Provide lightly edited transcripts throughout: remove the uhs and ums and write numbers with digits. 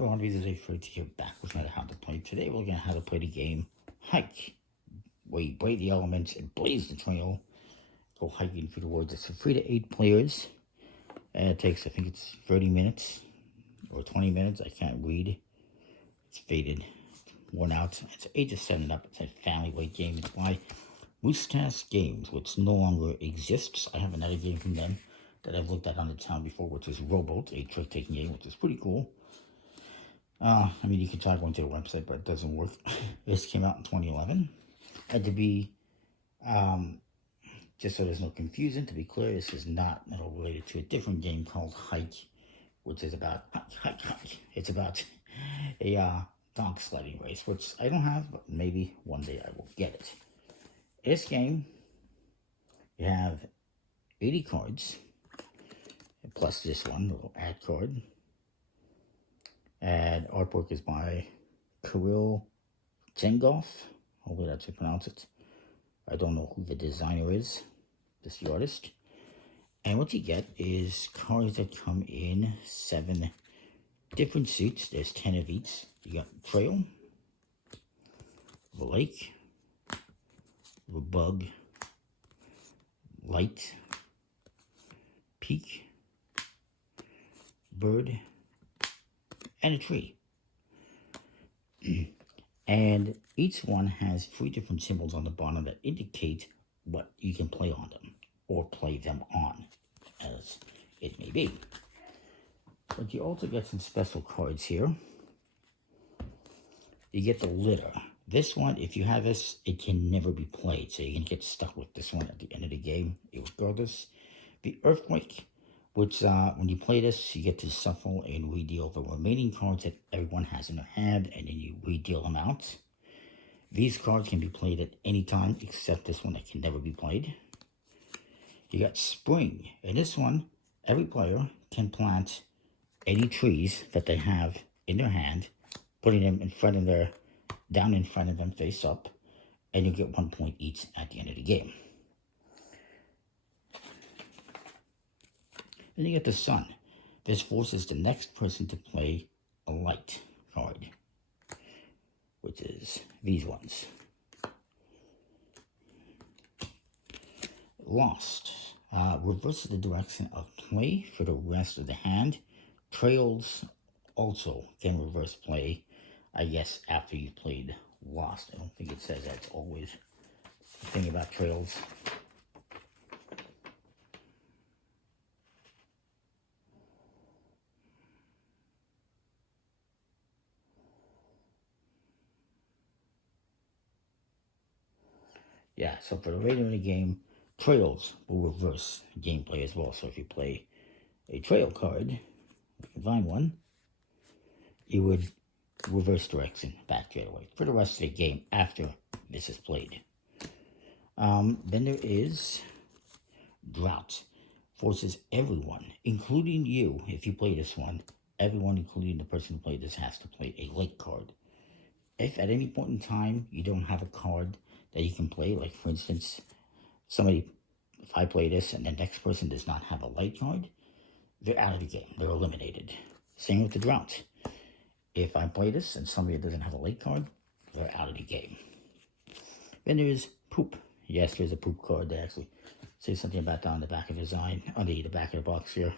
everyone, this is Afraid to get back with another how to play. Today we're going to how to play the game Hike, where you brave the elements and blaze the trail. Go hiking through the woods. It's for 3 to 8 players. And it takes, I think it's 30 minutes or 20 minutes. I can't read. It's faded, worn out. It's ages 7 up. It's a family-weight game. It's by Moustache Games, which no longer exists. I have another game from them that I've looked at on the channel before, which is Rowboat, a trick-taking game, which is pretty cool. I mean, you can try going to the website, but it doesn't work. This came out in 2011. And to be, just so there's no confusion, to be clear, this is not at all related to a different game called Hike, which is about, it's about a dog sledding race, which I don't have, but maybe one day I will get it. This game, you have 80 cards, plus this one, little ad card. And artwork is by Kirill Jengoff. Hopefully that's how you pronounce it. I don't know who the designer is, just the artist. And what you get is cards that come in 7 different suits. There's 10 of each. You got Trail, the Lake, the Bug, Light, Peak, Bird, and a tree. And each one has 3 different symbols on the bottom that indicate what you can play on them, or play them on, as it may be. But you also get some special cards here. You get the Litter. This one, if you have this, it can never be played, so you can get stuck with this one at the end of the game, regardless. The Earthquake, which when you play this, you get to shuffle and redeal the remaining cards that everyone has in their hand, and then you redeal them out. These cards can be played at any time, except this one that can never be played. You got Spring. In this one, every player can plant any trees that they have in their hand, putting them in front of their, down in front of them face up, and you get 1 point each at the end of the game. Then you get the Sun. This forces the next person to play a light card, which is these ones. Lost. Reverses the direction of play for the rest of the hand. Trails also can reverse play, I guess, after you played Lost. I don't think it says that's always the thing about Trails. Yeah, so for the later in the game, Trails will reverse gameplay as well. So if you play a Trail card, you can find one, you would reverse direction back the other way for the rest of the game after this is played. Then there is Drought. Forces everyone, including you, if you play this one, everyone, including the person who played this, has to play a lake card. If at any point in time you don't have a card that you can play, like for instance, if I play this and the next person does not have a light card, they're out of the game. They're eliminated. Same with the Drought. If I play this and somebody doesn't have a light card, they're out of the game. Then there's Poop. Yes, there's a Poop card. They actually say something about that on the back of the design, on the back of the box here.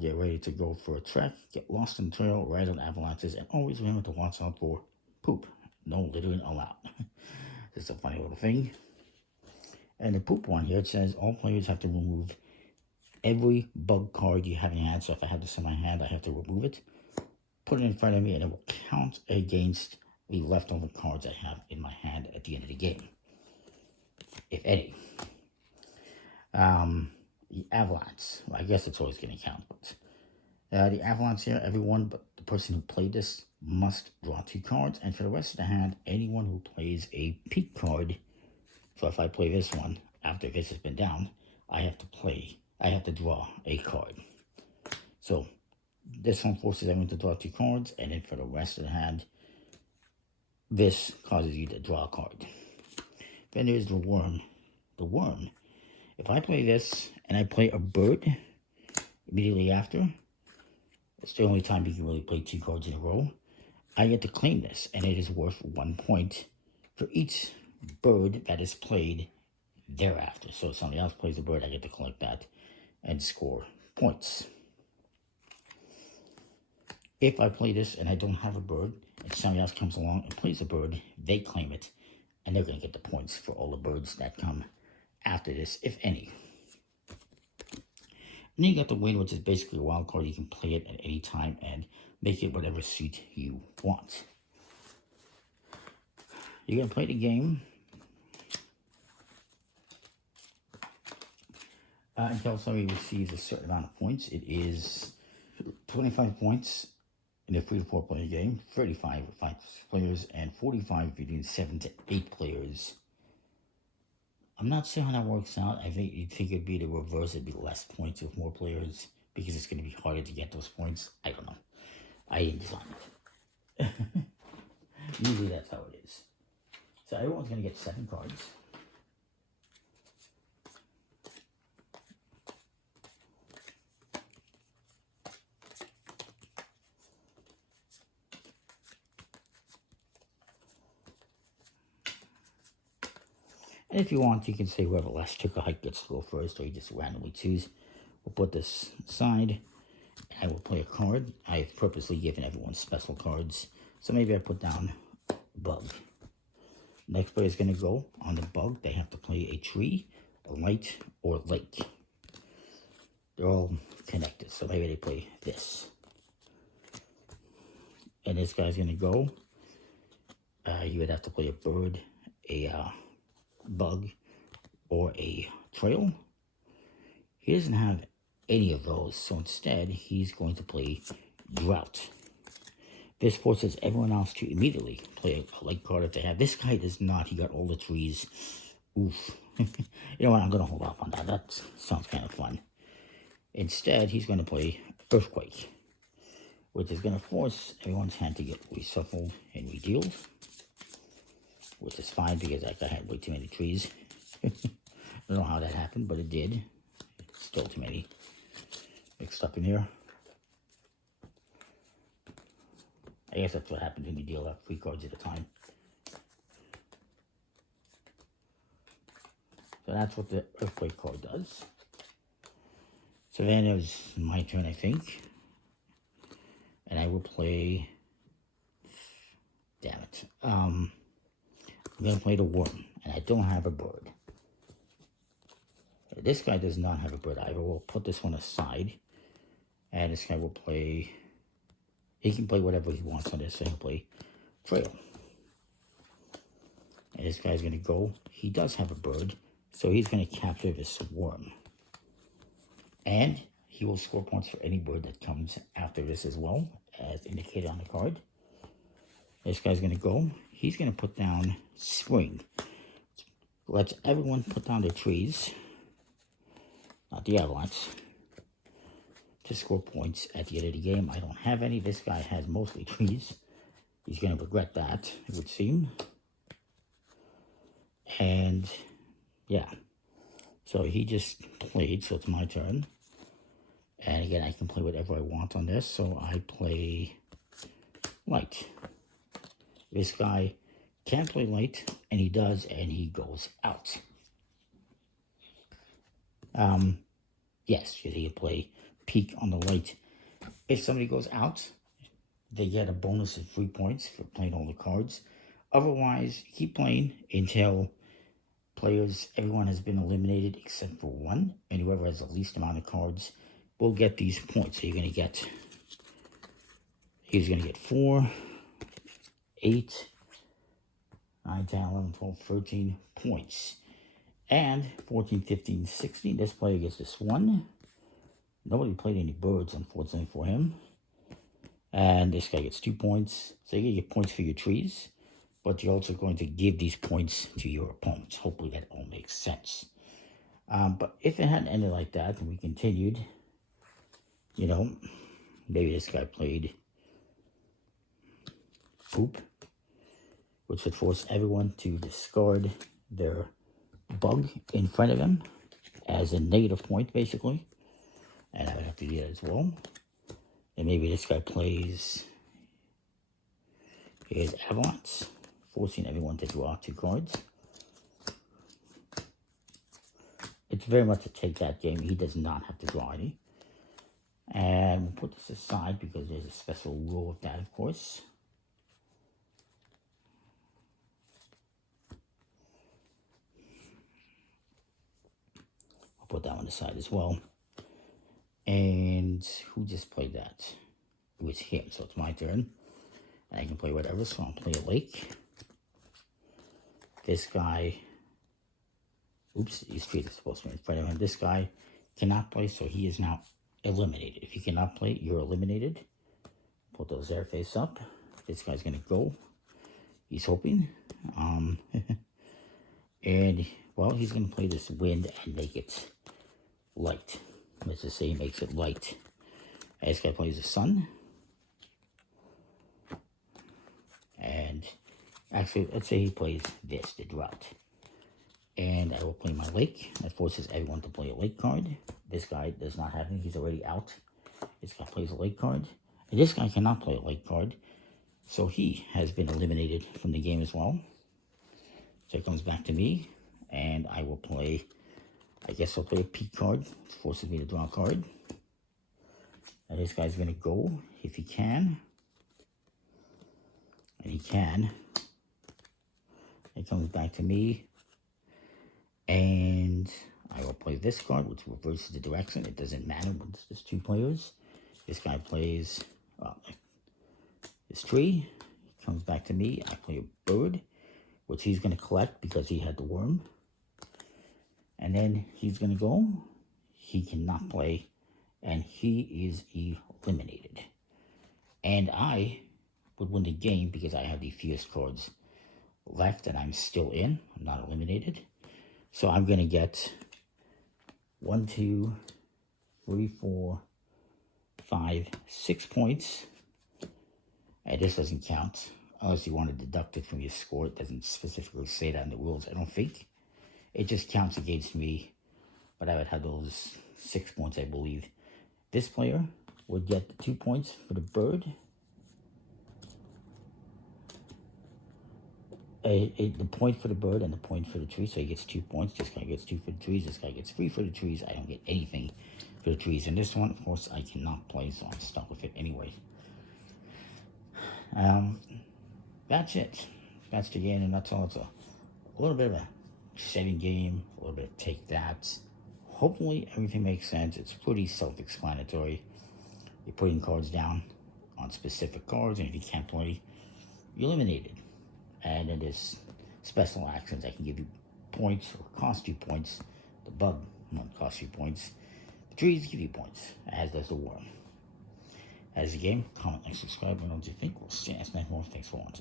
Get ready to go for a trek, get lost in the trail, ride on avalanches, and always remember to watch out for poop. No littering allowed. It's a funny little thing. And the Poop one here, it says all players have to remove every bug card you have in your hand. So if I have this in my hand, I have to remove it, put it in front of me, and it will count against the leftover cards I have in my hand at the end of the game, if any. The Avalanche, well, I guess it's always going to count, but the Avalanche here, everyone but the person who played this must draw 2 cards, and for the rest of the hand, anyone who plays a Peak card, so if I play this one, after this has been down, I have to draw a card. So, this one forces everyone to draw 2 cards, and then for the rest of the hand, this causes you to draw a card. Then there's the Worm. The Worm. If I play this, and I play a bird immediately after, It's the only time you can really play 2 cards in a row. I get to claim this, and it is worth 1 point for each bird that is played thereafter. So if somebody else plays a bird, I get to collect that and score points. If I play this and I don't have a bird, and somebody else comes along and plays a bird, they claim it, and they're going to get the points for all the birds that come after this, if any. And then you got the win, which is basically a wild card. You can play it at any time and make it whatever suit you want. You're going to play the game until somebody receives a certain amount of points. It is 25 points in a 3 to 4 player game, 35 with 5 players, and 45 between 7 to 8 players. I'm not sure how that works out. I think you'd think it'd be the reverse. It'd be less points with more players because it's going to be harder to get those points. I don't know. I didn't design it. Usually that's how it is. So everyone's going to get 7 cards. And if you want, you can say whoever last took a hike gets to go first, or you just randomly choose. We'll put this aside. I will play a card. I've purposely given everyone special cards. So maybe I put down Bug. Next player is going to go on the Bug. They have to play a tree, a light, or lake. They're all connected. So maybe they play this. And this guy's going to go. You would have to play a bird, a bug, or a trail. He doesn't have any of those, so instead he's going to play drought. This forces everyone else to immediately play a lake card if they have. This guy does not. He got all the trees. Oof. You know what, I'm going to hold off on that. That sounds kind of fun. Instead, he's going to play earthquake, which is going to force everyone's hand to get reshuffled and redealed, which is fine because that guy had way too many trees. I don't know how that happened, but it did. Still too many mixed up in here. I guess that's what happens when you deal out 3 cards at a time. So that's what the earthquake card does. So then it was my turn, I think. And I will play... Damn it. I'm going to play the worm, and I don't have a bird. This guy does not have a bird either. We'll put this one aside, and this guy will play... He can play whatever he wants on this, so he'll play trail. And this guy's going to go. He does have a bird, so he's going to capture this worm. And he will score points for any bird that comes after this as well, as indicated on the card. This guy's going to go. He's going to put down spring. Lets everyone put down their trees, not the avalanche, to score points at the end of the game. I don't have any. This guy has mostly trees. He's going to regret that, it would seem. And, yeah. So he just played, so it's my turn. And again, I can play whatever I want on this. So I play light. This guy can play light, and he does, and he goes out. Yes, he can play peek on the light. If somebody goes out, they get a bonus of 3 points for playing all the cards. Otherwise, keep playing until everyone has been eliminated except for one, and whoever has the least amount of cards will get these points. So he's going to get 4, 8, 9, 10, 11, 12, 13 points. And 14, 15, 16, this player gets this 1. Nobody played any birds, unfortunately, for him. And this guy gets 2 points. So you get points for your trees, but you're also going to give these points to your opponents. Hopefully that all makes sense. But if it hadn't ended like that, and we continued, you know, maybe this guy played poop, which would force everyone to discard their bug in front of him as a negative point, basically. And I would have to do that as well. And maybe this guy plays, here's Avalanche, forcing everyone to draw 2 cards. It's very much a take that game. He does not have to draw any. And we'll put this aside because there's a special rule of that, of course. I'll put that one aside as well. And who just played that? It was him, so it's my turn. I can play whatever, so I'll play a lake. This guy, oops, these trees are supposed to be in front of him. This guy cannot play, so he is now eliminated. If you cannot play, you're eliminated. Put those there face up. This guy's gonna go. He's hoping. And, well, he's gonna play this wind and make it light. Let's just say he makes it light. This guy plays the sun. And actually, let's say he plays this, the drought. And I will play my lake. That forces everyone to play a lake card. This guy does not have any. He's already out. This guy plays a lake card. And this guy cannot play a lake card. So he has been eliminated from the game as well. So it comes back to me. And I will play, I guess I'll play a peak card. It forces me to draw a card. And this guy's going to go if he can. And he can. It comes back to me. And I will play this card, which reverses the direction. It doesn't matter when it's just 2 players. This guy plays this tree. It comes back to me. I play a bird, which he's going to collect because he had the worm. And then he's going to go. He cannot play. And he is eliminated. And I would win the game because I have the fewest cards left and I'm still in. I'm not eliminated. So I'm going to get 1, 2, 3, 4, 5, 6 points. And this doesn't count. Unless you want to deduct it from your score. It doesn't specifically say that in the rules, I don't think. It just counts against me. But I would have those 6 points, I believe. This player would get 2 points for the bird. The point for the bird and the point for the tree, so he gets 2 points. This guy gets 2 for the trees. This guy gets 3 for the trees. I don't get anything for the trees. And this one, of course, I cannot play, so I'm stuck with it anyway. That's it. That's the game, and that's all. It's a little bit of a setting game, a little bit of take that. Hopefully, everything makes sense. It's pretty self-explanatory. You're putting cards down on specific cards, and if you can't play, you're eliminated. And then there's special actions that can give you points or cost you points. The bug won't cost you points. The trees give you points, as does the worm. As a game, comment, like, subscribe, and what you think. We'll see you next time. Thanks for watching.